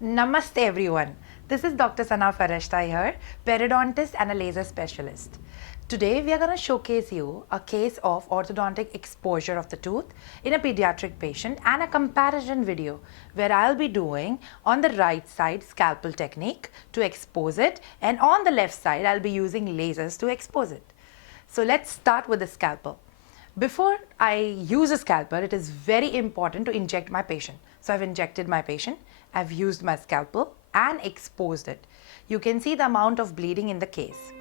Namaste everyone. This is Dr. Sana Farashta here, periodontist and a laser specialist. Today we are going to showcase you a case of orthodontic exposure of the tooth in a pediatric patient and a comparison video where I'll be doing on the right side scalpel technique to expose it, and on the left side I'll be using lasers to expose it. So let's start with the scalpel. Before I use a scalpel, it is very important to inject my patient. So I've injected my patient, I've used my scalpel and exposed it. You can see the amount of bleeding in the case.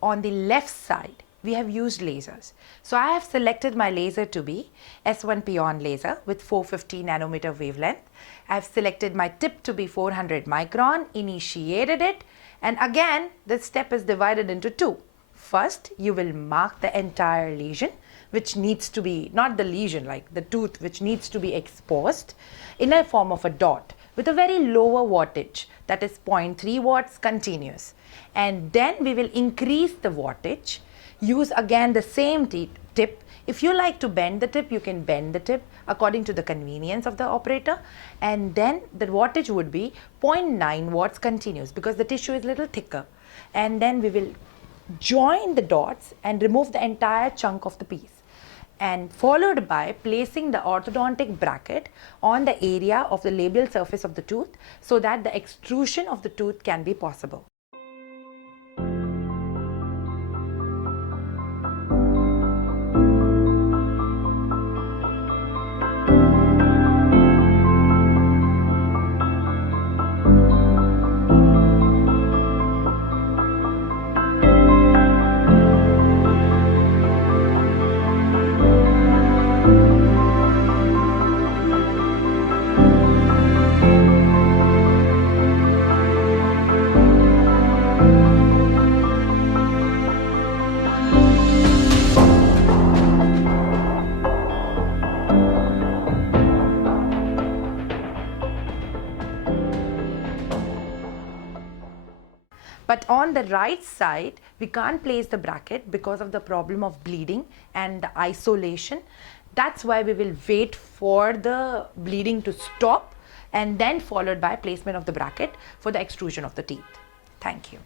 On the left side, we have used lasers. So I have selected my laser to be S1 Pion laser with 450 nanometer wavelength. I have selected my tip to be 400 micron, initiated it, and again this step is divided into two. First, you will mark the entire lesion, which needs to be, not the lesion like the tooth, which needs to be exposed in a form of a dot with a very lower wattage, that is 0.3 watts continuous. And then we will increase the wattage, use again the same tip. If you like to bend the tip, you can bend the tip according to the convenience of the operator, and then the wattage would be 0.9 watts continuous because the tissue is a little thicker. And then we will join the dots and remove the entire chunk of the piece, and followed by placing the orthodontic bracket on the area of the labial surface of the tooth so that the extrusion of the tooth can be possible. But on the right side, we can't place the bracket because of the problem of bleeding and the isolation. That's why we will wait for the bleeding to stop and then followed by placement of the bracket for the extrusion of the teeth. Thank you.